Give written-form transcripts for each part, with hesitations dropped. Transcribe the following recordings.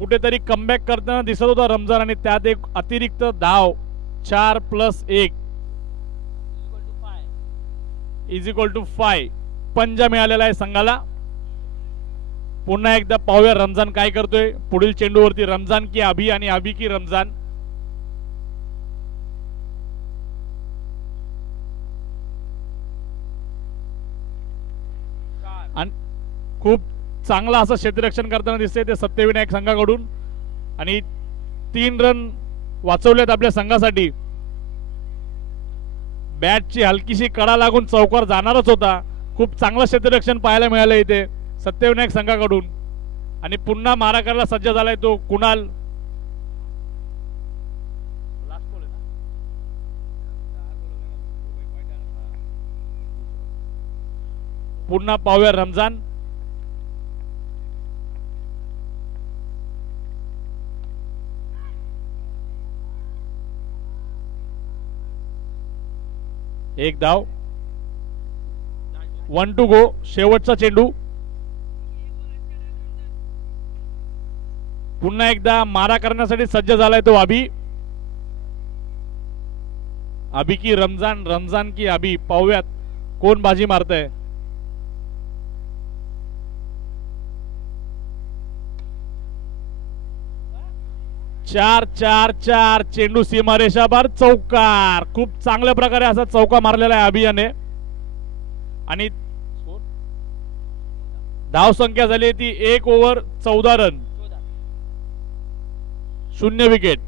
कुठेतरी कमबॅक करताना दिसत होता रमजान आणि त्यात एक अतिरिक्त धाव 4+1 =5 पंजा मिळालेला आहे संघाला. पुन्हा एकदा पाहूया रमजान काय करतोय. पुढील चेंडूवरती रमजान की अभी आणि अभी की रमजान. आणि खूप चांगला असं क्षेत्ररक्षण करताना दिसतंय ते सत्यविनायक संघाकडून आणि 3 रन वाचवलेत आपल्या संघासाठी. बॅटची हलकीशी कडा लागून चौकार जाणारच होता. खूप चांगलं क्षेत्ररक्षण पाहायला मिळालं इथे सत्यविनायक संघाकडून. आणि पुन्हा मारा करायला सज्ज झालाय तो कुणाल. पुन्हा पाहूया रमजान. एक धाव 1 to go. शेवटचा चेंडू. पुन्हा एकदा मारा करण्यासाठी सज्ज झालाय तो अभी. अभी की रमजान, रमजान की अभी. पाहूयात कोण बाजी मारतंय. चार चार चार चेंडू सीमारेषावर चौकार. खूप चांगल्या प्रकारे असा चौका मारलेला आहे अभियाने. आणि धाव संख्या झाली ती 1 ओव्हर 14 रन 0 विकेट.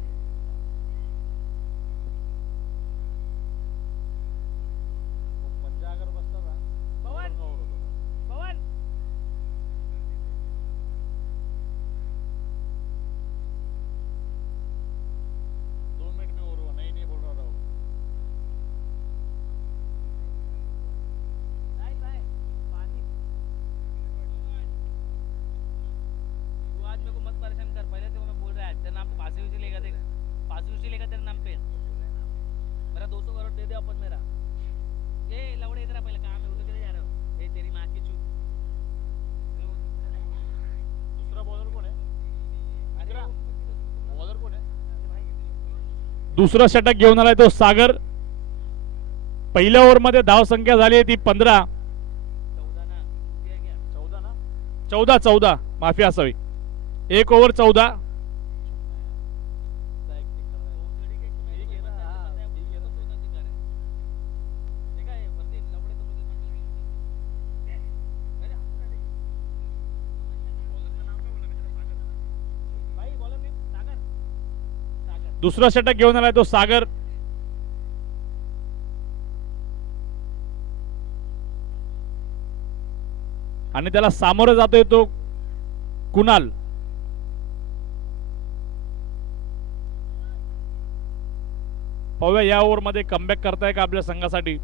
दुसरा षटक घेऊन आलाय तो सागर. पहिल्या ओव्हर मध्ये धाव संख्या झाली ती 15. 14 माफी असावी. 1 ओव्हर 14. दुसरा षटक घेऊन आलाय तो सागर. आणि त्याला सामोरं जातोय तो कुणाल. पाहूया या ओव्हर मध्ये कमबॅक करताय का आपल्या संघासाठी.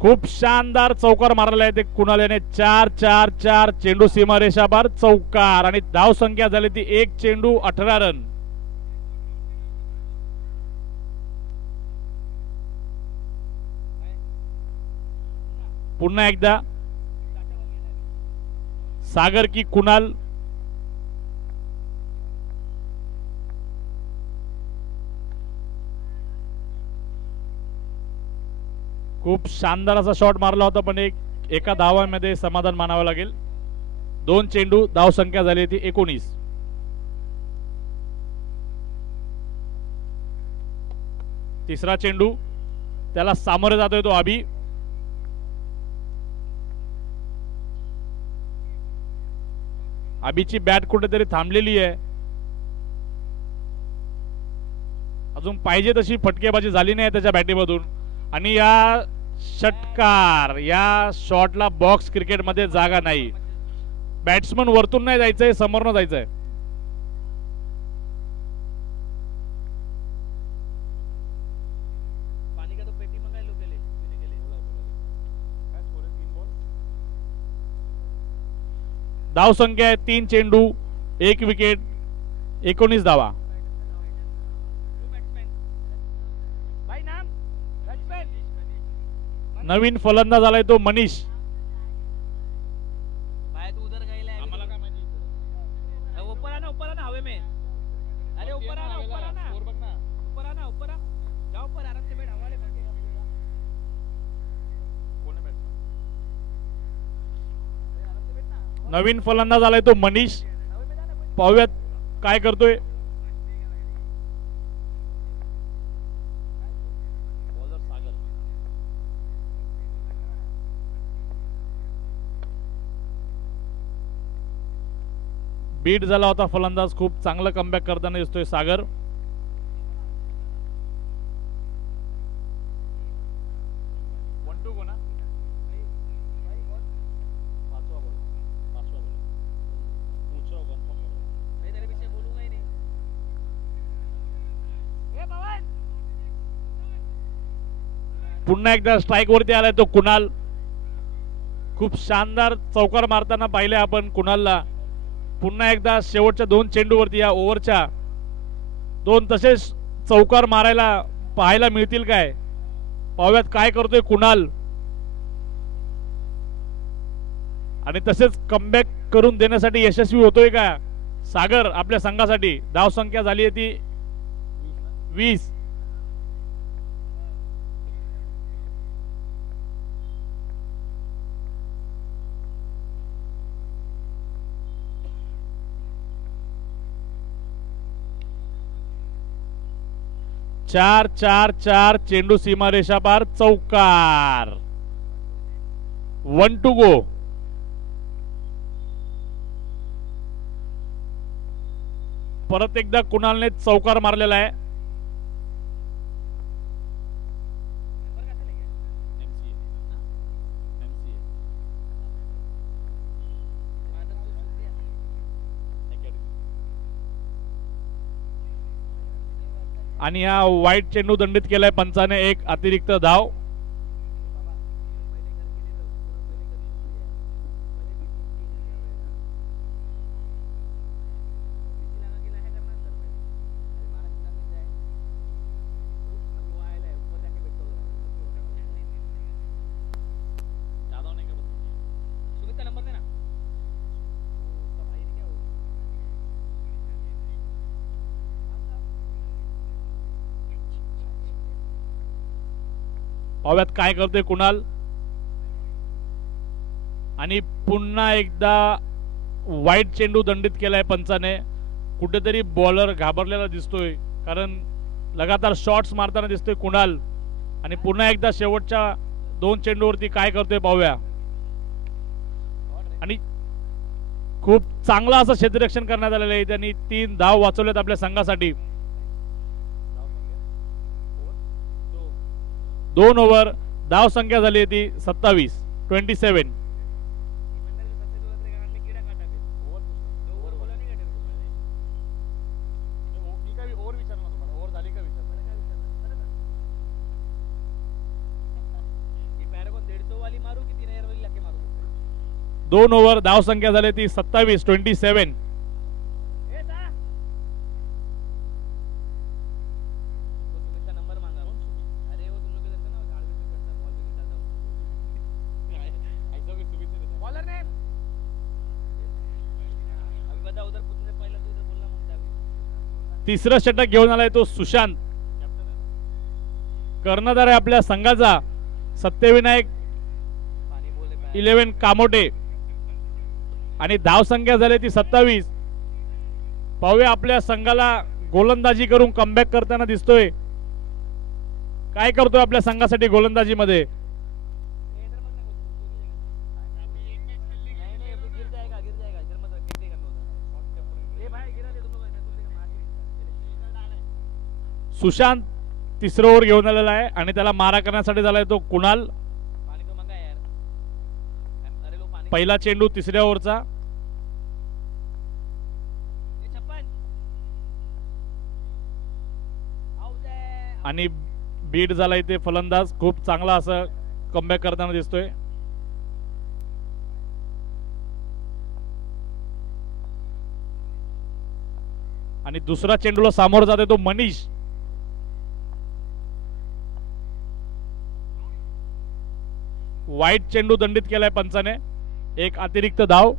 खूप शानदार चौकार मारलेला आहे ते कुणाल याने. 4-4-4 चेंडू सीमारेषावर चौकार. आणि धाव संख्या झाली ती 1 चेंडू 18 रन. पुन्हा एकदा सागर की कुणाल. खूप शानदार असा शॉट मारला होता पण एका धावामध्ये समाधान मानावं लागेल. 2 चेंडू धाव संख्या झाली ती 19. तिसरा चेंडू त्याला सामोरे जातोय तो अभी. अभिची बॅट कुठेतरी थांबलेली आहे. अजून पाहिजे तशी फटकेबाजी झाली नाही त्याच्या बॅटीमधून. आणि या षटकार या शॉटला बॉक्स क्रिकेट मध्ये जागा नाही. बॅट्समन वरतून नाही जायचंय, समोरनं जायचंय. धाव संख्या आहे 3 चेंडू 1 विकेट 19 धावा. नवीन फलंदाज आलाय तो मनीष. ऊपर आना हवे में. अरे ऊपर आना ऊपर आना ऊपर आना ऊपर आ जाओ ऊपर आराम से बैठ हवाले में. नवीन फलंदाज आलाय तो मनीष. पाहूयात काय करतोय. बीट झाला होता फलंदाज. खूप चांगलं कमबॅक करताना दिसतोय सागर. पुन्हा एकदा स्ट्राइक वरती आलाय तो कुणाल. खूप शानदार चौकार मारताना पाहिले आपण कुणालला. पुन्हा एकदा शेवटच्या 2 चेंडूवरती या ओव्हरच्या 2 तसेच चौकार मारायला पाहायला मिळतील काय. पाहूयात काय करतोय कुणाल. आणि तसेच कमबॅक करून देण्यासाठी यशस्वी होतोय का सागर आपल्या संघासाठी. धाव संख्या झाली आहे ती 20. चार चार चार चेंडू सीमारेषा पार. चौकार. 1 to go. परत एकदा कुणालने चौकार मारलेला आहे. आणि हा वाईट चेंडू दंडित केलाय पंचाने. 1 अतिरिक्त धाव. पाहूयात काय करतोय कुणाल. आणि पुन्हा एकदा वाईट चेंडू दंडित केलाय पंचाने. कुठेतरी बॉलर घाबरलेला दिसतोय कारण लगातार शॉट्स मारताना दिसतोय कुणाल. आणि पुन्हा एकदा शेवटच्या 2 चेंडूवरती काय करतोय पाहूया. आणि खूप चांगला असं क्षेत्ररक्षण करण्यात आलेलं आहे. त्यांनी 3 धाव वाचवलेत आपल्या संघासाठी. 2 ओव्हर. धाव संख्या झाली ती 27. 27. दोन ओव्हर. धाव संख्या झाली ती 27. 27. तिसरा षटक घेऊन आलाय तो सुशांत. कर्णधार आहे आपल्या संघाचा सत्यविनायक 11 कामोटे. आणि धाव संख्या झाली ती 27. पाहूया आपल्या संघाला गोलंदाजी करून कमबॅक करताना दिसतोय. काय करतोय आपल्या संघासाठी गोलंदाजी मध्ये. सुशांत तिसरं ओव्हर घेऊन आलेला आहे आणि त्याला मारा करण्यासाठी झालाय तो कुणाल. पहिला चेंडू तिसऱ्या ओव्हरचा. आणि बीट झाला इथे फलंदाज. खूप चांगला असं कमबॅक करताना दिसतोय. आणि दुसरा चेंडूला सामोरं जातोय तो मनीष. वाईट चेंडू दंडित केलाय पंचाने, एक अतिरिक्त धाव.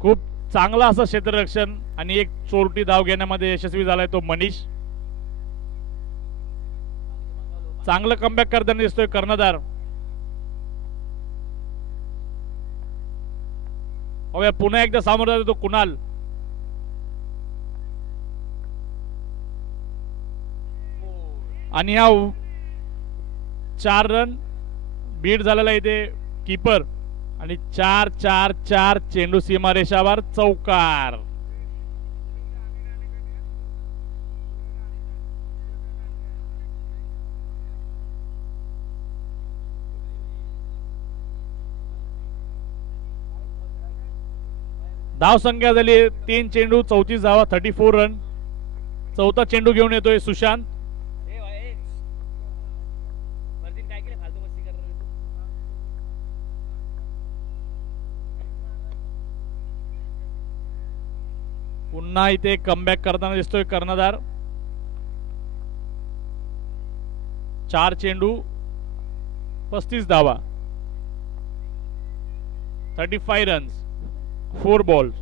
खूप चांगला असं क्षेत्ररक्षण आणि एक चोरटी धाव घेण्यामध्ये यशस्वी झालाय तो मनीष. चांगलं कमबॅक करताना दिसतोय कर्णधार. पुन्हा एकदा सामोरा जातो कुणाल. आणि हा 4 रन बीट झालेला इथे कीपर आणि 4-4-4 चेंडू सीमारेषावर चौकार. धाव संख्या झाली 3 चेंडू 34 धावा 34 रन. चौथा चेंडू घेऊन येतोय सुशांत. पुन्हा इथे कमबॅक करताना दिसतोय कर्णधार. 4 चेंडू 35 धावा 35 रन्स 4 बॉल्स.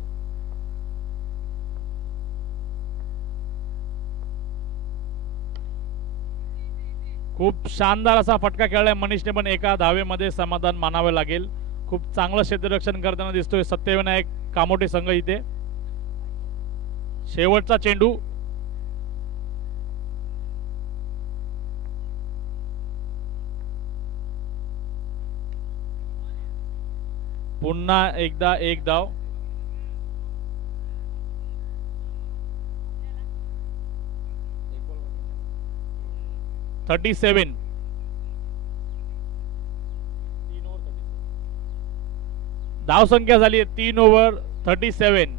खूप शानदार असा फटका खेळलाय मनीषने, पण एका धावेमध्ये समाधान मानावे लागेल. खूप चांगलं क्षेत्ररक्षण करताना दिसतोय सत्यविनायक कामोटे संघ इथे. शेवटचा चेंडू पुन्हा एकदा एक धाव. थर्टी 37 धाव संख्या झाली 3 ओव्हर 37.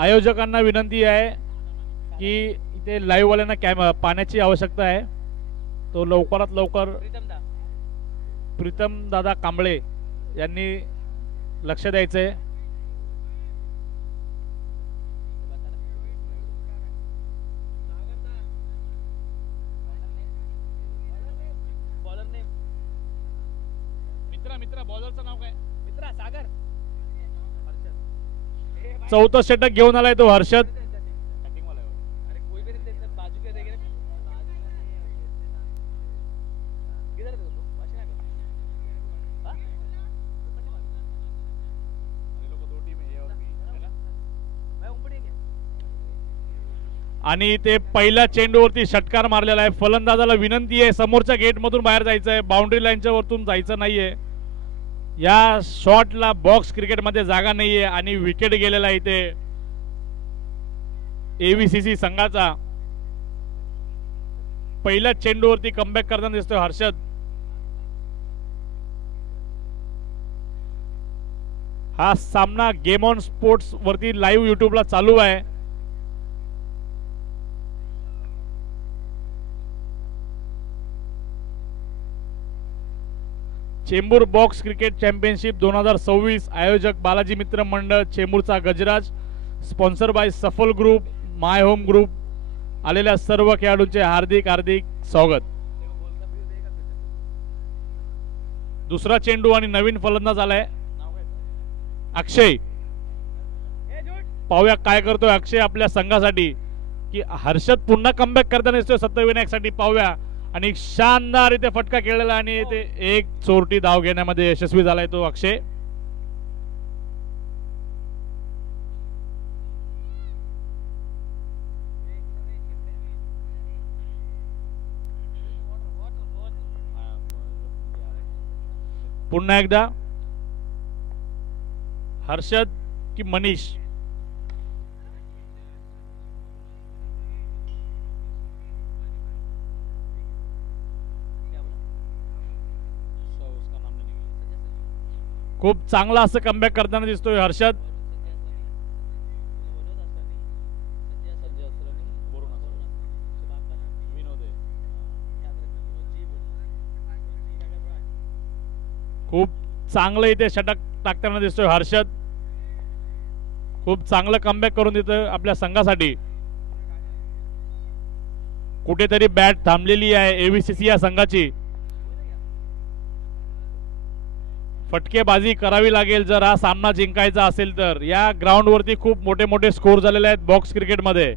आयोजकांना विनंती आहे की इथे लाईव्ह वाल्यांना पाण्याची आवश्यकता आहे, तो लवकरात लवकर प्रीतम दादा कांबळे यांनी लक्ष द्यायचंय. मित्रा बॉलरचं नाव काय? मित्रा सागर. चौथं षटक घेऊन आलाय तो हर्षद. आणि ते पहिल्या चेंडूवरती षटकार मारलेला आहे. फलंदाजाला विनंती आहे समोरच्या गेट मधून बाहेर जायचं आहे, बाउंड्री लाईनच्या वरतून जायचं नाहीये. या शॉटला बॉक्स क्रिकेटमध्ये जागा नाहीये आणि विकेट गेलेला इथे एव्हीसीसी संघाचा. पहिल्या चेंडूवरती कमबॅक करताना दिसतोय हर्षद. हा सामना गेम ऑन स्पोर्ट्स वरती लाईव्ह युट्यूबला चालू आहे. Chembur box cricket championship 2026. आयोजक बालाजी मित्र मंडळ चेंबूरचा गजराज. स्पॉन्सर बाय सफल ग्रुप, माय होम ग्रुप. आलेल्या सर्व खेळाडूंचे हार्दिक हार्दिक स्वागत. दुसरा चेंडू आणि नवीन फलंदाज आलाय अक्षय. पाहूया काय करतोय अक्षय आपल्या संघासाठी, की हर्षद पुन्हा कमबॅक करताना दिसतोय सत्यविनायक साठी. पाहूया. आणि शानदार इथे फटका खेळलेला आणि इथे एक चोरटी धाव घेण्यामध्ये यशस्वी झालाय तो अक्षय. पुन्हा एकदा हर्षद की मनीष. खूप चांगला असं कमबॅक करताना दिसतोय हर्षद. खूप चांगलं इथे षटक टाकताना दिसतोय हर्षद. खूप चांगलं कमबॅक करून देतं आपल्या संघासाठी. कुठेतरी बॅट थांबलेली आहे एव्हीसीसी या संघाची. फटकेबाजी करावी लागेल जर हा सामना जिंकायचा असेल तर. या ग्राउंड वरती खूप मोठे मोठे स्कोर झालेले आहेत बॉक्स क्रिकेटमध्ये.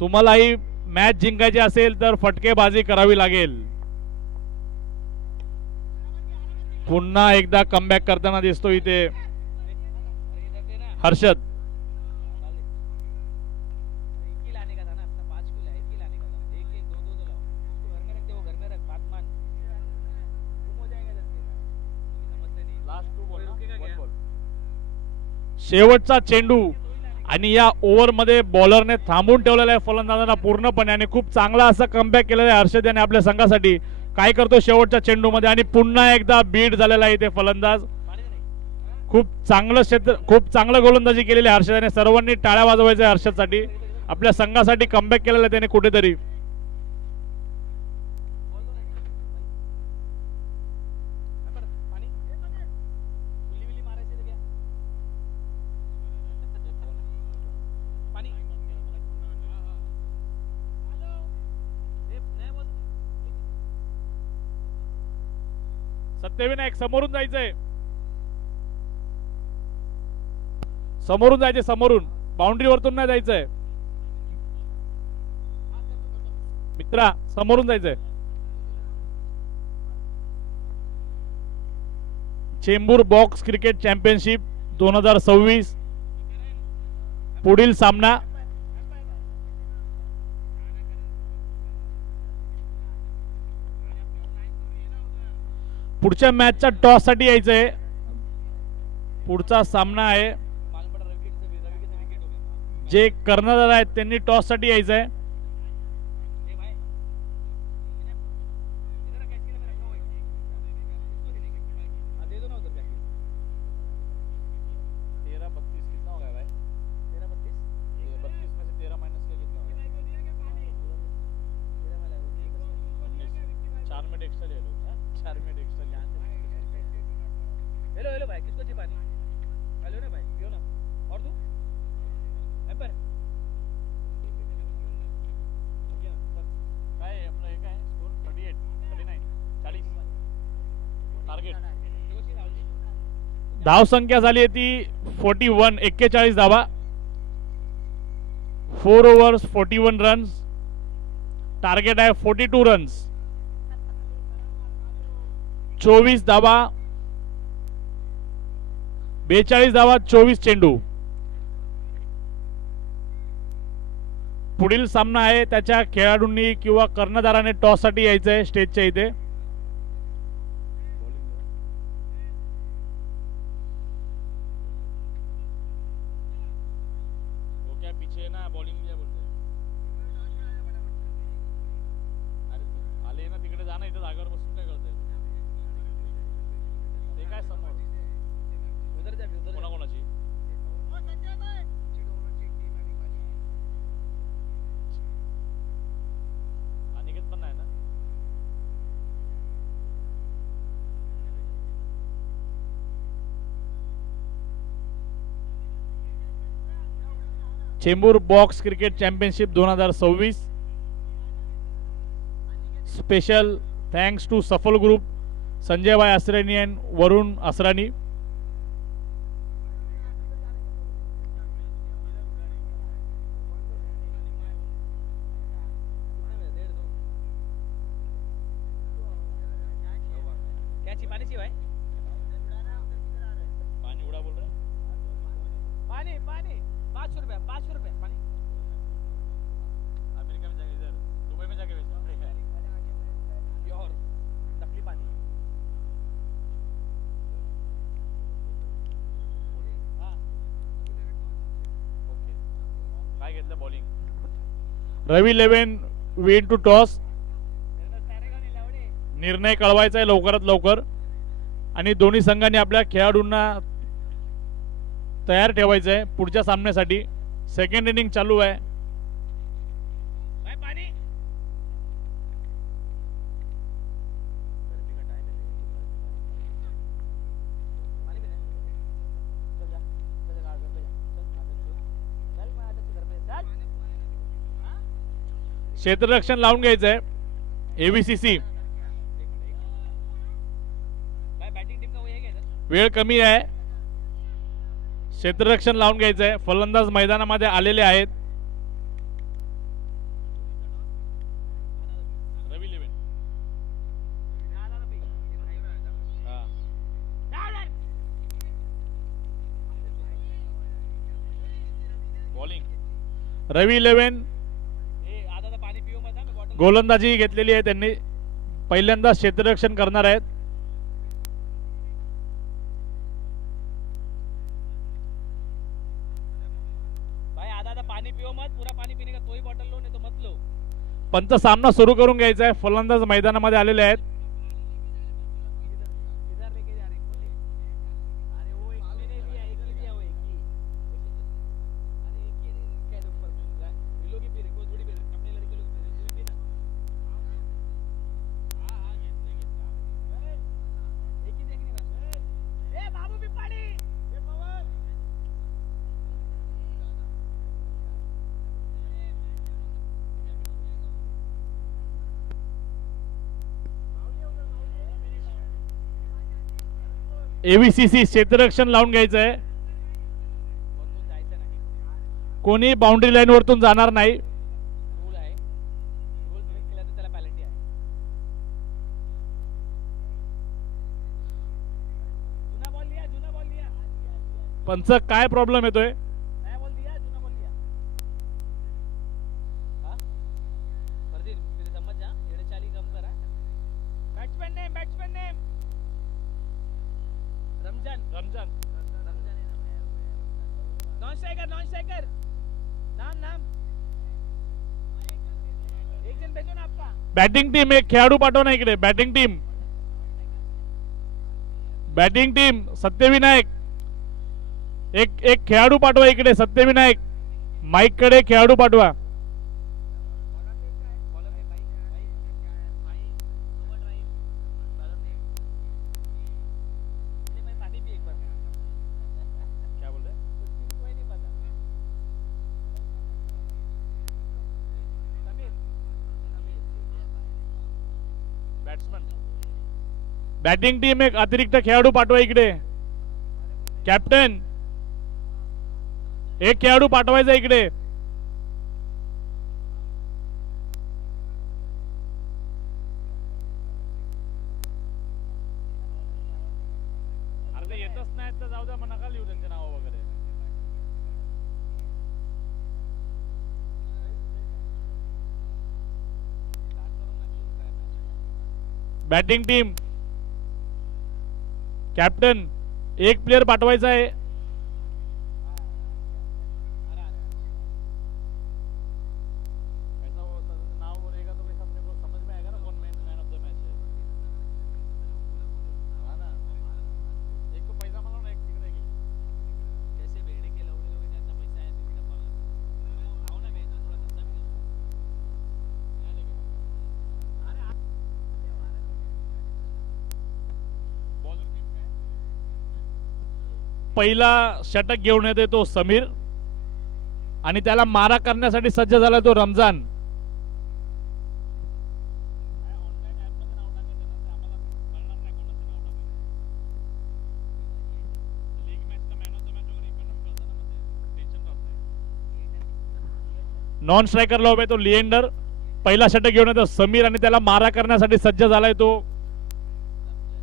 तुम्हालाही मॅच जिंकायची असेल तर फटकेबाजी करावी लागेल. पुन्हा एकदा कमबॅक करताना दिसतो इथे हर्षद. शेवटचा चेंडू आणि या ओव्हरमध्ये बॉलरने थांबून ठेवलेला आहे फलंदाजांना पूर्णपणे आणि खूप चांगला असा कमबॅक केलेला आहे हर्षद याने आपल्या संघासाठी. काय करतो शेवटच्या चेंडूमध्ये आणि पुन्हा एकदा बीट झालेला आहे इथे फलंदाज. खूप चांगलं गोलंदाजी केलेली आहे हर्षद याने. सर्वांनी टाळ्या वाजवायच्या हर्षदसाठी. आपल्या संघासाठी कमबॅक केलेला आहे त्याने कुठेतरी. सत्यविनायक समोरून जायचंय. समोरून जायचंय. समोरून बाउंड्री वरतून नाही जायचंय मित्रा. समोरून जायचंय. चेंबूर बॉक्स क्रिकेट चॅम्पियनशिप 2026 पुढील सामना पुढच्या मॅचच्या टॉस साठी यायचंय. पुढचा सामना आहे जे कर्णधार आहेत त्यांनी टॉस साठी यायचंय. हेलो भाई किसको चाहिए पानी? हेलो ना भाई पियो ना. और तू एम्पर काय आपलं हे काय स्कोर 38 39 40 टार्गेट. धाव संख्या झाली आहे ती 41 41 धावा. 4 ओव्हर्स 41 रन्स. टार्गेट आहे 42 रन्स. 24 धावा 42 धावा 24 चेंडू. पुढील सामना आहे त्याच्या खेळाडूंनी किंवा कर्णधाराने टॉस साठी यायचंय स्टेजच्या इथे. पीछे ना बॉलिंग आले ना तिकडे जा ना. इथे जागेवर बसून काय करतोय ते काय समोर कोणाकोणाची अनिकेत पण नाही ना. Chembur box cricket championship 2026 special thanks to Safal group, Sanjay bhai Asrani and Varun Asrani. Ravi eleven win to toss. निर्णय कळवायचा आहे लवकरात लवकर आणि दोन्ही संघांनी आपल्या खेळाडूंना तयार ठेवायचं आहे पुढच्या सामन्यासाठी. सेकंड इनिंग चालू आहे. क्षेत्ररक्षण लावून घ्यायचंय एबीसीसी. भाई बैटिंग टीम का वो है क्या इधर? वेळ कमी आहे, क्षेत्ररक्षण लावून घ्यायचंय. फलंदाज मैदानामध्ये आलेले आहेत. रवी लेवेन. बॉलिंग रवी इलेव्हन. ए आधा आधा पानी पियो मत, हाँ, मैं बॉटल गोलंदाजी घेतलेली आहे त्यांनी. पहिल्यांदा क्षेत्ररक्षण करणार आहेत. भाई आधा आधा पानी पियो मत, पूरा पानी पीने का तो ही बॉटल लो, नहीं तो मत लो. पंच सामना सुरू करून घ्यायचा आहे. फलंदाज मैदानामध्ये आलेले आहेत. किधर लेके जा रहे हैं? बोले. अरे वो एक मैंने दिया, एक ही दिया वो, एक ही. अरे एक ही क्या है ऊपर में? ये लोग ही पी रहे, कोई थोड़ी पी रहे, अपने लड़के लोग पी रहे, तू भी पीना. हाँ हाँ घेतले. एक ही देखनी बस. ए बाबू पिपाडी. ए पवन. एबीसीसी क्षेत्ररक्षण लावून घ्यायचं आहे. वरतून जायचं नाही. कोणी बाउंड्री लाईन वरतून जाणार नाही. रूल आहे, रूल ब्रेक केला तर त्याला पेनल्टी आहे. जुना बॉल लिया, जुना बॉल लिया. पंच काय प्रॉब्लेम येतोय? नया बॉल दिया, जुना बॉल लिया. हाँ फरदीन तेरे समझ जा, येड़े चाली कम करा. Batsman name, batsman name. Ramzan, Ramzan. Ramzan है नाम. Non striker, non striker. नाम नाम. एक जन भेजो ना आपका. बॅटिंग टीम एक खेळाडू पाठवा ना इकडे. Batting team, batting team Satyavinayak. एक एक खेळाडू पाठवा इकडे. सत्यविनायक माईक कडे खेळाडू पाठवा. बॉलर ने भाई भाई भाई ओवर ड्राइव. बॉलर ने ये भाई पानी पी एक बार. क्या बोल रहे? उसको ही नहीं पता. समीर बॅट्समन. बॅटिंग टीम एक अतिरिक्त खेळाडू पाठवा इकडे. कॅप्टन एक खेळाडू पाठवायचा इकडे. अरे ते येतच नाही तर जाऊ द्या, मग नका लिहू त्यांचे नाव वगैरे. बॅटिंग टीम कॅप्टन एक प्लेयर पाठवायचा आहे. कैसा वो नाव रहेगा तो कैसा अपने को समझ में आएगा ना कौन मैन ऑफ द मैच है. हाँ ना, एक तो पैसा मला ना, एक तिकडे गेली. कैसे भेड़े के लवड़े लोग इतना पैसा है तो इतना बॉलर आओ ना भेज दो, थोड़ा सस्ता भी दो. नाही लेके अरे बॉलर टीम काय. पहिला षटक घेऊन येते तो समीर आणि त्याला मारा करण्यासाठी सज्ज झाला तो रमजान. नॉन स्ट्रायकरला उभे तो लिएंडर. पहिला षटक घेऊन येतो समीर आणि त्याला मारा करण्यासाठी सज्ज झालाय तो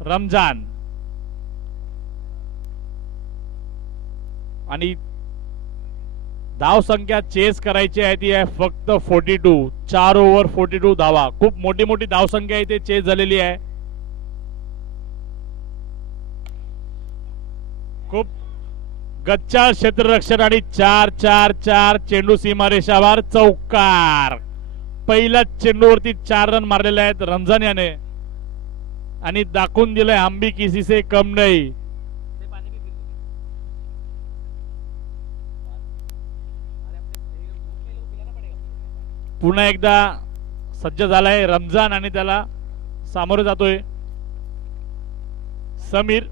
रमजान. आणि धाव संख्या चेस करायची आहे ती आहे फक्त 42. 4 ओव्हर 42 धावा. खूप मोठी मोठी धाव संख्या इथे चेस झालेली आहे. खूप गच्चाळ क्षेत्ररक्षण आणि 4-4-4 चेंडू सीमारेषावर चौकार. पहिल्याच चेंडूवरती 4 रन मारलेले आहेत रमजान याने आणि दाखवून दिलंय हम भी किसी से कम नहीं. दे पानी भी पी लो. अरे अपने भूख में लोग पिलाना पड़ेगा. पुन्हा एकदा सज्ज झालाय रमजान आणि त्याला सामोरे जातोय समीर.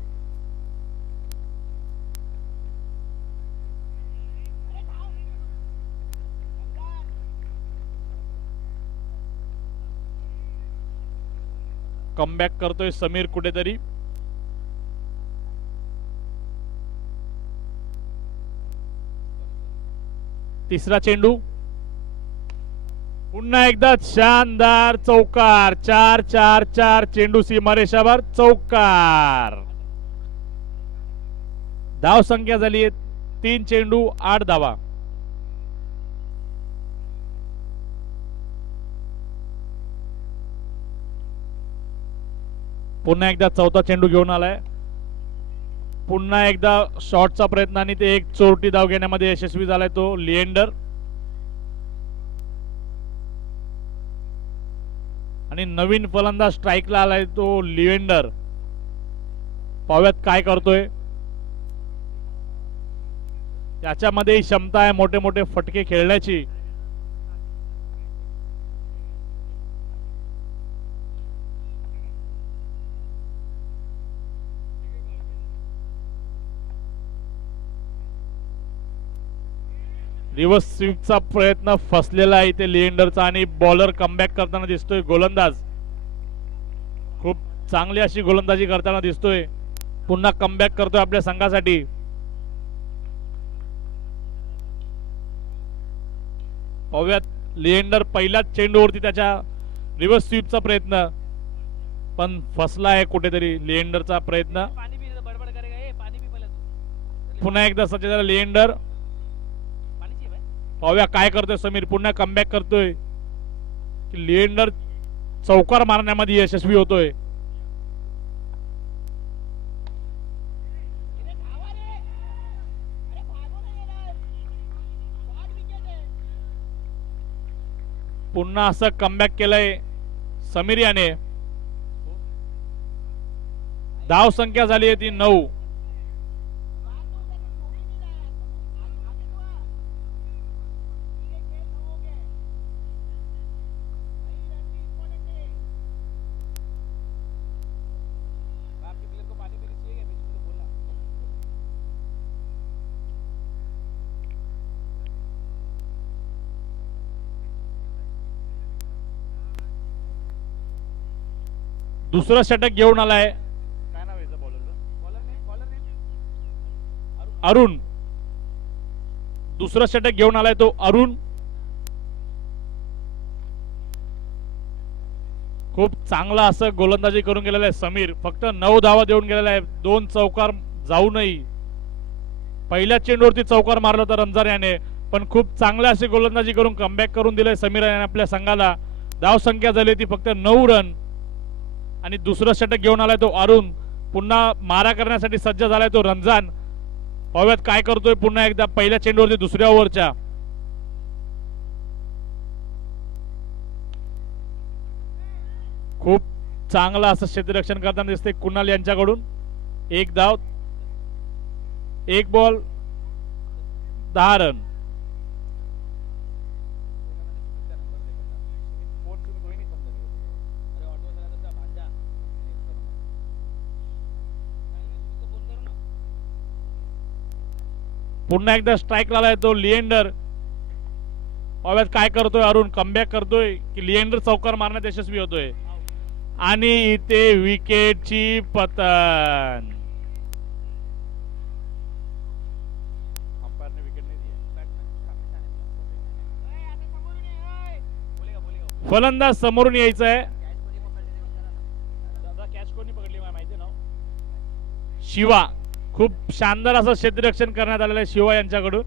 कमबॅक करतोय समीर कुठेतरी. तिसरा चेंडू पुन्हा एकदा शानदार चौकार. 4-4-4 चेंडू सीमारेषावर चौकार. धाव संख्या झाली 3 चेंडू 8 धावा. पुन्हा एकदा चौथा चेंडू घेऊन आलाय. पुन्हा एकदा शॉटचा प्रयत्न आणि ते एक चोरटी धाव घेण्यामध्ये यशस्वी झालाय तो लिएंडर. आणि नवीन फलंदाज स्ट्राईकला आलाय तो लिएंडर. पाहूयात काय करतोय. त्याच्यामध्ये क्षमता आहे मोठे मोठे फटके खेळण्याची. रिव्हर्स स्वीपचा प्रयत्न फसलेला आहे इथे लिएंडरचा आणि बॉलर कमबॅक करताना दिसतोय. गोलंदाज खूप चांगली अशी गोलंदाजी करताना दिसतोय. पुन्हा कमबॅक करतोय आपल्या संघासाठी. पाहूयात लिएंडर पहिल्याच चेंडूवरती त्याच्या रिव्हर्स स्वीपचा प्रयत्न पण फसला आहे कुठेतरी लिएंडरचा प्रयत्न. पानी पी बडबड करेगा ये पानी पी पहले तू. पुन्हा एकदा सचिन लिएंडर. पानी चाहिए भाई. पाहूया काय करतोय समीर. पुन्हा कमबॅक करतोय की लिएंडर चौकार मारण्यामध्ये यशस्वी होतोय. इधर धावा रे. अरे भागो ना यार. शॉट विकेट है. पुन्हा असं कमबॅक केलंय समीर याने. धाव संख्या झाली आहे ती 9. दुसरा षटक घेऊन आलाय. काय नाव आहे बॉलरचं? अरुण. दुसरा षटक घेऊन आलाय तो अरुण. खूप चांगला असं गोलंदाजी करून गेलेला आहे समीर. फक्त 9 धावा देऊन गेलेला आहे. 2 चौकार जाऊनही पहिल्या चेंडूवरती चौकार मारला होता रमजान याने. पण खूप चांगला अशी गोलंदाजी करून कमबॅक करून दिलंय समीर याने आपल्या संघाला. धाव संख्या झाली ती फक्त 9 रन. आणि दुसरं षटक घेऊन आलाय तो अरुण. पुन्हा मारा करण्यासाठी सज्ज झालाय तो रमजान. पाहूयात काय करतोय पुन्हा एकदा पहिल्या चेंडूवरती दुसऱ्या ओव्हरच्या. खूप चांगला असं क्षेत्ररक्षण करताना दिसते कुणाल यांच्याकडून. 1 धाव 1 बॉल 10 रन. पुन्हा एकदा स्ट्राईक आलाय तो लिएंडर. पाहूयात काय करतोय अरुण. कमबॅक करतोय की लिएंडर चौकार मारण्यात यशस्वी होतोय. आणि इथे विकेटची पतन. फलंदाज समोरून यायचा आहे. कॅच कोणी पकडली माहिती ना. शिवा. खूप शानदार असं क्षेत्ररक्षण करण्यात आलेलं आहे शिवा यांच्याकडून.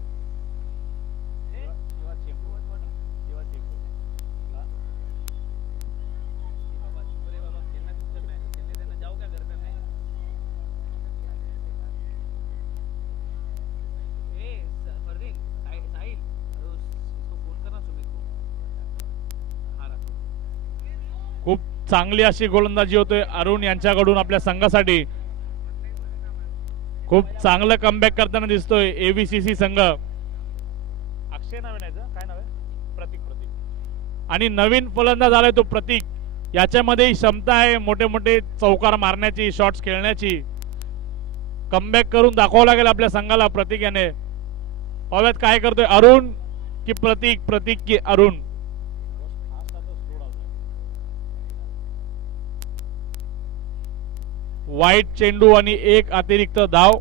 खूप चांगली अशी गोलंदाजी होतोय अरुण यांच्याकडून आपल्या संघासाठी. खूप चांगलं कमबॅक करताना दिसतोय एबीसीसी संघ. अक्षय नाव आहे काय नाव आहे? प्रतीक. आणि नवीन फलंदाज आलाय तो प्रतीक. याच्यामध्ये क्षमता आहे मोठे मोठे चौकार मारण्याची, शॉट्स खेळण्याची. कमबॅक करून दाखवावं लागेल आपल्या संघाला प्रतीक याने. पाहूयात काय करतोय अरुण की प्रतीक. प्रतीक की अरुण. वाईट चेंडू आणि एक अतिरिक्त धाव.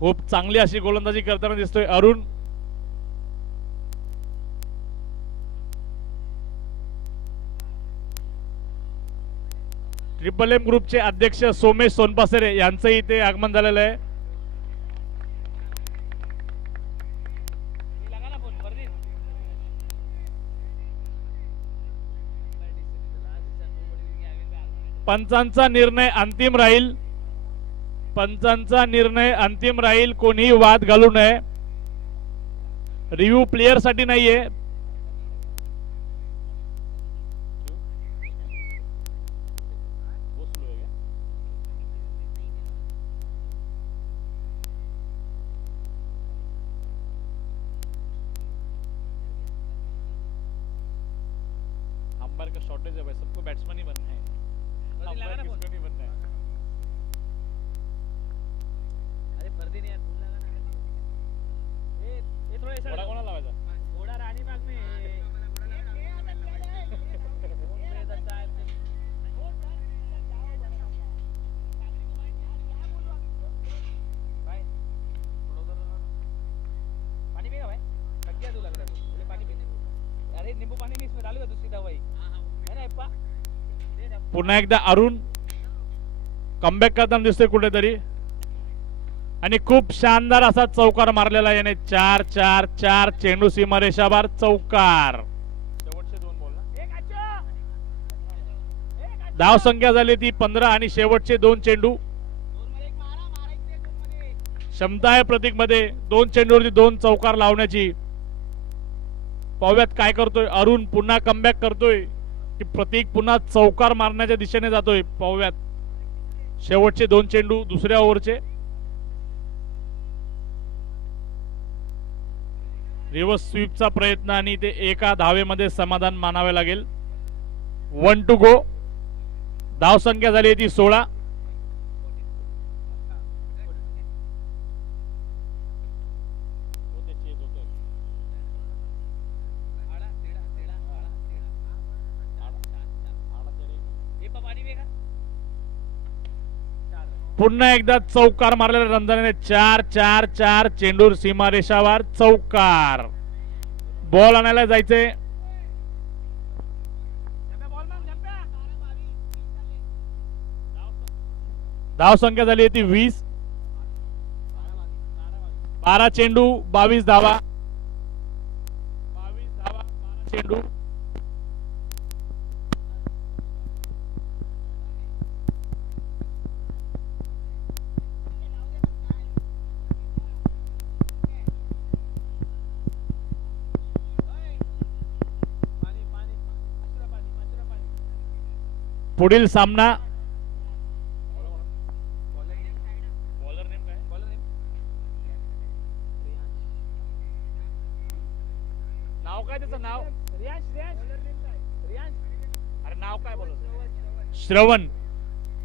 खूप चांगली अशी गोलंदाजी करताना दिसतोय अरुण. ट्रिपल एम ग्रुपचे अध्यक्ष सोमेश सोनपासेरे यांचं इथे आगमन झालेलं आहे. लगा ना फोन फरदीन. पंचांचा निर्णय अंतिम राहील. पंचांचा निर्णय अंतिम राहील. कोणीही वाद घालू नये. रिव्ह्यू प्लेयर साठी नाहीये. अंपायर का शॉर्टेज है भाई, सबको बैट्समैन ही बनना है. अंपायर किसको नहीं बनना है. अरे फरदीन यार फुल लगा ना. ये थोड़ा ऐसा घोडा कोणाला लावायचा? घोड़ा रानी बाग में भाई पानी पिएगा भाई. थक गया तू लग रहा है. बोले पानी पीने. अरे नींबू पानी भी इसमें डालूंगा दूसरी दवाई है ना अप्पा. दे दे. पुन्हा एकदा अरुण कमबॅक करताना दिसतोय कुठेतरी आणि खूप शानदार असा चौकार मारलेला याने. 4-4-4 चेंडू सीमारेषाबार चौकार. शेवटचे 2 बॉल ना. एक अच्छा. धाव संख्या झाली ती 15 आणि शेवटचे 2 चेंडू. दोन मध्ये एक मारा इथे दोन मध्ये. क्षमता आहे प्रतीक मध्ये 2 चेंडूवरती 2 चौकार लावण्याची. पाहुयात काय करतोय अरुण. पुन्हा कमबॅक करतोय की प्रतीक पुन्हा चौकार मारण्याच्या दिशेने जातोय. पाहुयात शेवटचे 2 चेंडू दुसऱ्या ओव्हरचे. रिव्हर्स स्वीपचा प्रयत्न आणि ते एका धावेमध्ये समाधान मानावे लागेल. 1 टू गो. धाव संख्या झाली ती 16. पुन्हा एकदा चौकार मारलेला रंजनाने. 4-4-4 चेंडूर सीमारेषावर चौकार. बॉल आणायला जायचे. धाव संख्या झाली ती 20. 12 चेंडू 22 धावा. 22 धावा 12 चेंडू. पुढील सामना नाव काय त्याचं नाव. अरे नाव काय बोल. श्रवण.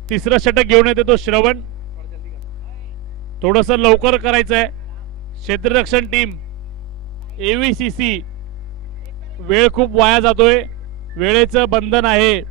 तिसरं षटक घेऊन येते तो श्रवण. थोडस लवकर करायचंय. क्षेत्ररक्षण टीम एव्हीसीसी वेळ खूप वाया जातोय. वेळेचं बंधन आहे.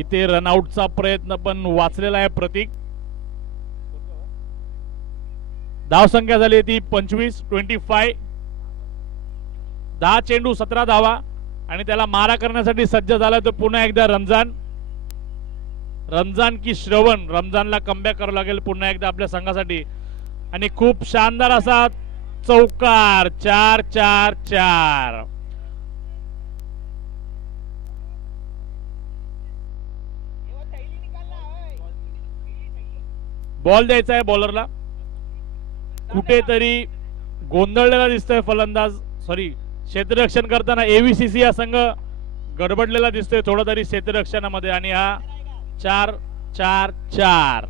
इथे रनआउटचा प्रयत्न पण वाचलेला आहे प्रतीक. धाव संख्या झाली ती 25, 25. 10 चेंडू 17 धावा आणि त्याला मारा करण्यासाठी सज्ज झाला तो पुन्हा एकदा रमजान. रमजान की श्रवण, रमजानला कमबॅक करावं लागेल पुन्हा एकदा आपल्या संघासाठी. आणि खूप शानदार असा चौकार. 4-4-4. बॉल द्यायचा आहे बॉलरला. कुठेतरी गोंधळलेला दिसतोय फलंदाज, सॉरी क्षेत्ररक्षण करताना एव्हीसीसी हा संघ गडबडलेला दिसतोय थोडा तरी क्षेत्ररक्षणामध्ये. आणि हा 4-4-4.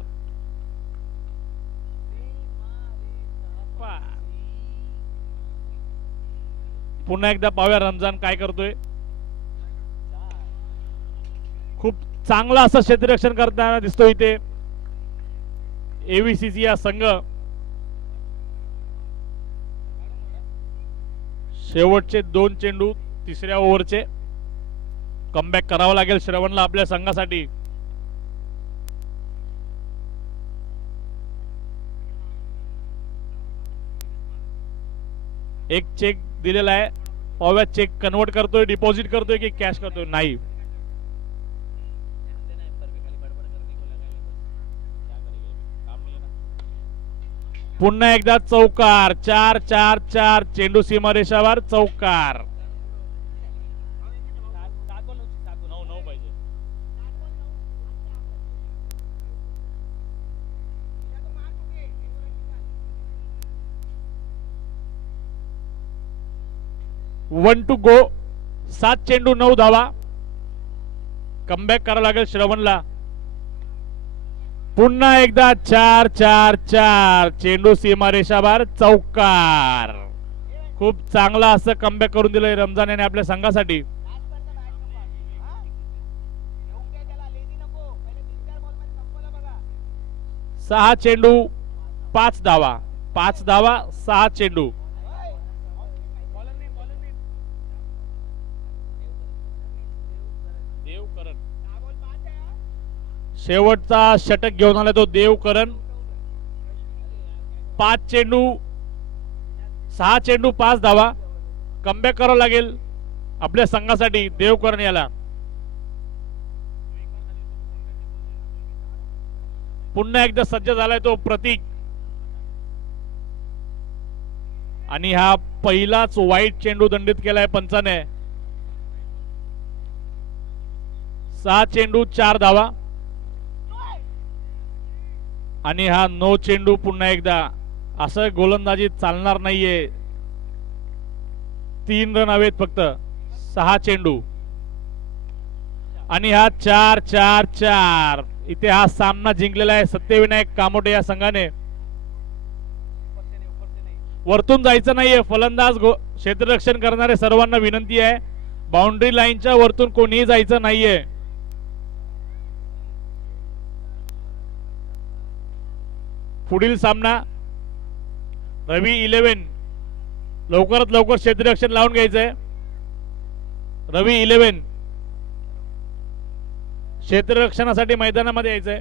पुन्हा एकदा पाहूया रमजान काय करतोय. खूप चांगला असं क्षेत्ररक्षण करताना दिसतोय इथे एव्हीसीसी हा संघ. शेवटचे 2 चेंडू तिसऱ्या ओव्हरचे. कमबॅक करावं लागेल श्रवणला आपल्या संघासाठी. एक चेक दिलेला आहे, पाहूया चेक कन्वर्ट करतोय, डिपॉझिट करतोय की कॅश करतोय. नाही, पुन्हा एकदा चौकार. 4-4-4. चेंडू सीमारेषावर चौकार. 9 पाहिजे. One to go. 7 चेंडू 9 धावा. कमबॅक करावं लागेल श्रवणला. पुन्हा एकदा 4-4-4. चेंडू सीमारेषावर चौकार. खूप चांगला असं कमबॅक करून दिलंय रमजान याने आपल्या संघासाठी. 6 चेंडू 5 धावा. 5 धावा 6 चेंडू. शेवटचा षटक घेऊन आला तो देवकरण. 5 चेंडू 6 चेंडू 5 धावा. कमबॅक करावं लागेल आपल्या संघासाठी देवकरण याला. पुन्हा एकदा सज्ज झालाय तो प्रतीक. आणि हा पहिलाच वाईट चेंडू दंडित केलाय पंचाने. 6 चेंडू 4 धावा. आणि हा 9 चेंडू पुन्हा एकदा. असं गोलंदाजी चालणार नाहीये. 3 रन हवेत फक्त. 6 चेंडू. आणि हा 4-4-4. इथे हा सामना जिंकलेला आहे सत्यविनायक कामोटे या संघाने. वरतून जायचं नाहीये. फलंदाज क्षेत्ररक्षण करणारे सर्वांना विनंती आहे, बाउंड्री लाईनच्या वरतून कोणीही जायचं नाहीये. पुढील सामना रवी 11. लवकरात लवकर क्षेत्ररक्षण लावून घ्यायचंय. रवी 11 क्षेत्ररक्षणासाठी मैदानामध्ये यायचंय.